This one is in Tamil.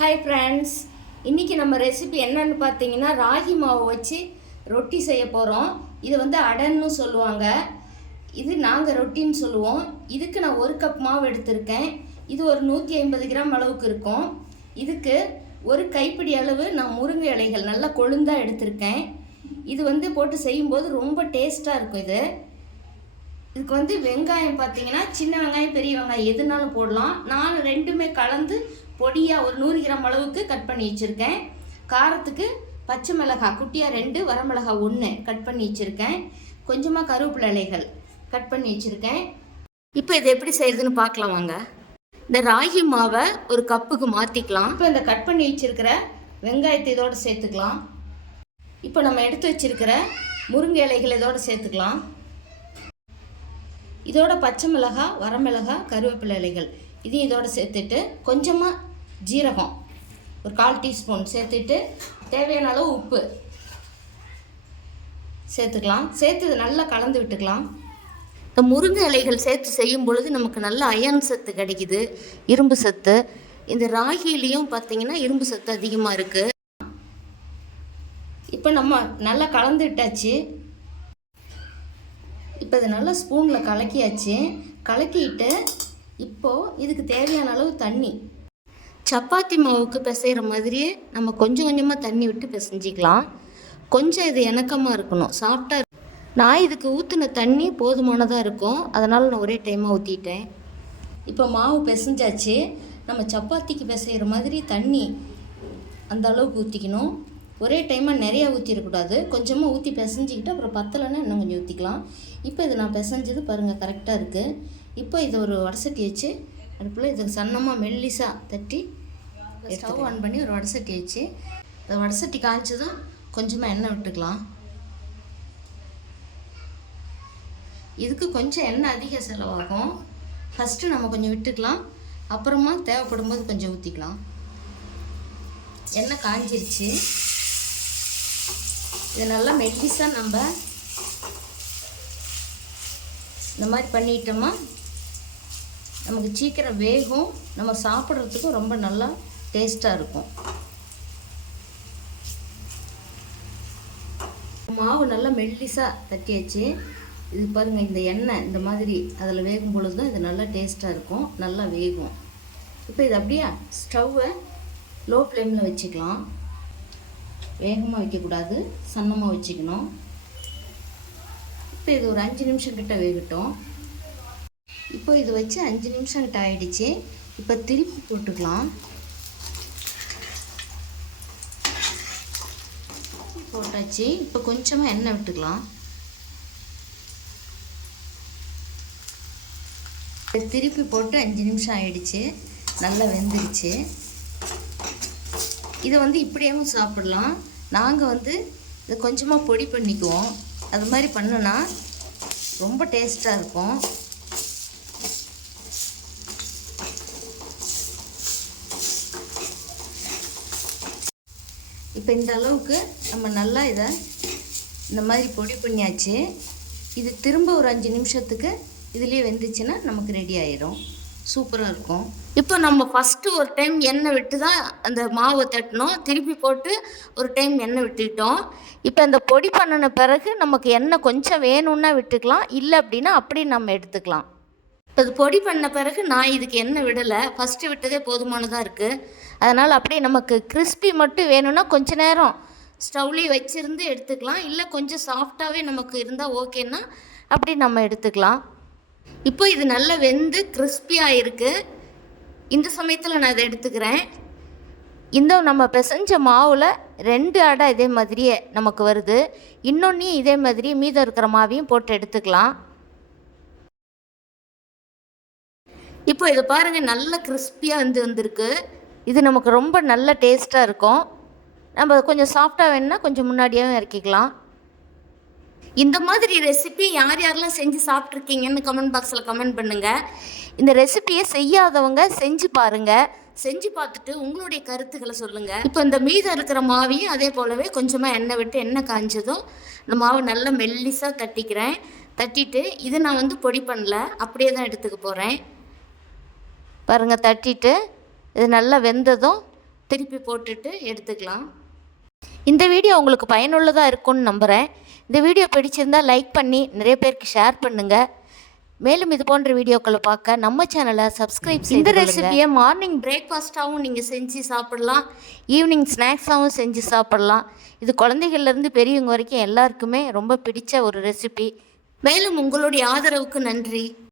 ஹாய் ஃப்ரெண்ட்ஸ், இன்றைக்கி நம்ம ரெசிபி என்னன்னு பார்த்தீங்கன்னா ராகி மாவு வச்சு ரொட்டி செய்ய போகிறோம். இது வந்து அடன்னு சொல்லுவாங்க, இது நாங்கள் ரொட்டின்னு சொல்லுவோம். இதுக்கு நான் 1 கப் மாவு எடுத்திருக்கேன். இது ஒரு 150 கிராம் அளவுக்கு இருக்கும். இதுக்கு ஒரு கைப்பிடி அளவு நான் முருங்கை இலைகள் நல்லா கொழுந்தாக எடுத்திருக்கேன். இது வந்து போட்டு செய்யும்போது ரொம்ப டேஸ்ட்டாக இருக்கும். இதுக்கு வந்து வெங்காயம் பார்த்தீங்கன்னா சின்ன வெங்காயம் பெரிய வெங்காயம் எதுனாலும் போடலாம். நான் ரெண்டுமே கலந்து பொடியாக ஒரு 100 கிராம் அளவுக்கு கட் பண்ணி வச்சுருக்கேன். காரத்துக்கு பச்சை மிளகாய் குட்டியாக 2, வரமிளகாய் 1 கட் பண்ணி வச்சுருக்கேன். கொஞ்சமாக கருவேப்பிலை இலைகள் கட் பண்ணி வச்சுருக்கேன். இப்போ இது எப்படி செய்கிறதுன்னு பார்க்கலாம் வாங்க. இந்த ராகி மாவை ஒரு கப்புக்கு மாற்றிக்கலாம். இப்போ இந்த கட் பண்ணி வச்சுருக்கிற வெங்காயத்தை இதோடு சேர்த்துக்கலாம். இப்போ நம்ம எடுத்து வச்சுருக்கிற முருங்கை இலைகள் இதோடு சேர்த்துக்கலாம். இதோட பச்சை மிளகாய், வரமிளகாய், கருவேப்பிலை இலைகள் இதையும் இதோடு சேர்த்துட்டு கொஞ்சமாக ஜீரகம் ஒரு 1/4 டீஸ்பூன் சேர்த்துட்டு தேவையான அளவு உப்பு சேர்த்துக்கலாம். சேர்த்து இது நல்லா கலந்து விட்டுக்கலாம். இந்த முருங்கை இலைகள் சேர்த்து செய்யும் பொழுது நமக்கு நல்ல அயன் சத்து கிடைக்குது, இரும்பு சத்து. இந்த ராகிலையும் பார்த்திங்கன்னா இரும்பு சத்து அதிகமாக இருக்குது. இப்போ நம்ம நல்லா கலந்து விட்டாச்சு. இப்போ இது நல்லா ஸ்பூனில் கலக்கியாச்சு. கலக்கிட்டு இப்போது இதுக்கு தேவையான அளவு தண்ணி, சப்பாத்தி மாவுக்கு பிசைகிற மாதிரியே நம்ம கொஞ்சம் கொஞ்சமாக தண்ணி விட்டு பிசைஞ்சிக்கலாம். கொஞ்சம் இது இணக்கமாக இருக்கணும், சாஃப்டாக. நான் இதுக்கு ஊற்றின தண்ணி போதுமானதாக இருக்கும், அதனால் நான் ஒரே டைமாக ஊற்றிட்டேன். இப்போ மாவு பிசைஞ்சாச்சு. நம்ம சப்பாத்திக்கு பிசைகிற மாதிரி தண்ணி அந்த அளவுக்கு ஊற்றிக்கணும். ஒரே டைமாக நிறையா ஊற்றிடக்கூடாது, கொஞ்சமாக ஊற்றி பிசைஞ்சிக்கிட்டு அப்புறம் பத்தலைன்னா இன்னும் கொஞ்சம் ஊற்றிக்கலாம். இப்போ இது நான் பிசைஞ்சது பாருங்கள் கரெக்டாக இருக்குது. இப்போ இதை ஒரு வடசட்டி வச்சு அடுப்பில் இதை சன்னமாக மெல்லிசாக தட்டி ஸ்டவ் ஆன் பண்ணி ஒரு வடசட்டி வச்சு இந்த வடசட்டி காய்ச்சதும் கொஞ்சமாக எண்ணெய் விட்டுக்கலாம். இதுக்கு கொஞ்சம் எண்ணெய் அதிக செலவாகும். ஃபஸ்ட்டு நம்ம கொஞ்சம் விட்டுக்கலாம், அப்புறமா தேவைப்படும் போது கொஞ்சம் ஊற்றிக்கலாம். எண்ணெய் காஞ்சிருச்சு. இதை நல்லா மெல்லிசாக நம்ம இந்த மாதிரி பண்ணிட்டோமா நமக்கு சீக்கிரம் வேகும், நம்ம சாப்பிட்றதுக்கும் ரொம்ப நல்லா டேஸ்ட்டாக இருக்கும். மாவு நல்லா மெல்லிசாக தட்டியாச்சு. இது பாருங்கள், இந்த எண்ணெய் இந்த மாதிரி அதில் வேகும் பொழுது தான் இது நல்லா டேஸ்ட்டாக இருக்கும், நல்லா வேகும். இப்போ இது அப்படியே ஸ்டவ்வை லோ ஃப்ளேமில் வச்சுக்கலாம். வேகமாக வைக்கக்கூடாது, சன்னமாக வச்சுக்கணும். இப்போ இது ஒரு 5 நிமிஷம் கிட்ட வேகட்டும். இப்போ இது வச்சு 5 நிமிஷம் கிட்ட ஆகிடுச்சு. இப்போ திருப்பி போட்டுக்கலாம். போட்டாச்சு. இப்போ கொஞ்சமாக எண்ணெய் விட்டுக்கலாம். திருப்பி போட்டு 5 நிமிஷம் ஆகிடுச்சு, நல்லா வெந்துடுச்சு. இதை வந்து இப்படியேவும் சாப்பிடலாம். நாங்கள் வந்து இதை கொஞ்சமாக பொடி பண்ணிக்குவோம். அது மாதிரி பண்ணுனா ரொம்ப டேஸ்ட்டாக இருக்கும். இப்போ இந்த அளவுக்கு நம்ம நல்லா இதை இந்த மாதிரி பொடி பண்ணியாச்சு. இது திரும்ப ஒரு 5 நிமிஷத்துக்கு இதுலேயே வெந்துச்சுன்னா நமக்கு ரெடி ஆயிடும், சூப்பராக இருக்கும். இப்போ நம்ம ஃபஸ்ட்டு ஒரு டைம் எண்ணெய் விட்டு தான் அந்த மாவை தட்டினோம், திருப்பி போட்டு ஒரு டைம் எண்ணெய் விட்டுக்கிட்டோம். இப்போ இந்த பொடி பண்ணின பிறகு நமக்கு எண்ணெய் கொஞ்சம் வேணும்னா விட்டுக்கலாம், இல்லை அப்படின்னா அப்படி நம்ம எடுத்துக்கலாம். இப்போ இது பொடி பண்ண பிறகு நான் இதுக்கு எண்ணெய் விடலை, ஃபஸ்ட்டு விட்டதே போதுமானதாக இருக்குது. அதனால் அப்படியே நமக்கு கிறிஸ்பி மட்டும் வேணும்னா கொஞ்ச நேரம் ஸ்டவ்லேயே வச்சுருந்து எடுத்துக்கலாம், இல்லை கொஞ்சம் சாஃப்டாகவே நமக்கு இருந்தால் ஓகேன்னா அப்படி நம்ம எடுத்துக்கலாம். இப்போ இது நல்லா வெந்து கிறிஸ்பியாக இருக்குது. இந்த சமயத்தில் நான் இதை எடுத்துக்கிறேன். இந்த நம்ம பிசைஞ்ச மாவில் 2 அடை இதே மாதிரியே நமக்கு வருது. இன்னொன்றையும் இதே மாதிரி மீதம் இருக்கிற மாவையும் போட்டு எடுத்துக்கலாம். இப்போ இதை பாருங்கள், நல்லா கிறிஸ்பியாக வந்திருக்கு. இது நமக்கு ரொம்ப நல்ல டேஸ்ட்டாக இருக்கும். நம்ம கொஞ்சம் சாஃப்டாக வேணும்னா கொஞ்சம் முன்னாடியாகவும் இறக்கிக்கலாம். இந்த மாதிரி ரெசிபி யார் யாரெல்லாம் செஞ்சு சாப்பிட்ருக்கீங்கன்னு கமெண்ட் பாக்ஸில் கமெண்ட் பண்ணுங்கள். இந்த ரெசிபியை செய்யாதவங்க செஞ்சு பாருங்கள், செஞ்சு பார்த்துட்டு உங்களுடைய கருத்துக்களை சொல்லுங்கள். இப்போ இந்த மீதம் இருக்கிற மாவையும் அதே போலவே கொஞ்சமாக எண்ணெய் விட்டு எண்ணெய் காய்ஞ்சதும் இந்த மாவை நல்லா மெல்லிசாக தட்டிக்கிறேன். தட்டிட்டு இது நான் வந்து பொடி பண்ணல, அப்படியே தான் எடுத்துக்க போகிறேன். பாருங்கள், தட்டிட்டு இது நல்லா வெந்ததும் திருப்பி போட்டுட்டு எடுத்துக்கலாம். இந்த வீடியோ உங்களுக்கு பயனுள்ளதாக இருக்கும்னு நம்புகிறேன். இந்த வீடியோ பிடிச்சிருந்தால் லைக் பண்ணி நிறைய பேருக்கு ஷேர் பண்ணுங்கள். மேலும் இது போன்ற வீடியோக்களை பார்க்க நம்ம சேனலை சப்ஸ்கிரைப் செய்து இந்த ரெசிபியை மார்னிங் பிரேக்ஃபாஸ்ட்டாகவும் நீங்கள் செஞ்சு சாப்பிட்லாம், ஈவினிங் ஸ்நாக்ஸாகவும் செஞ்சு சாப்பிட்லாம். இது குழந்தைகள்லேருந்து பெரியவங்க வரைக்கும் எல்லாருக்குமே ரொம்ப பிடிச்ச ஒரு ரெசிபி. மேலும் உங்களுடைய ஆதரவுக்கு நன்றி.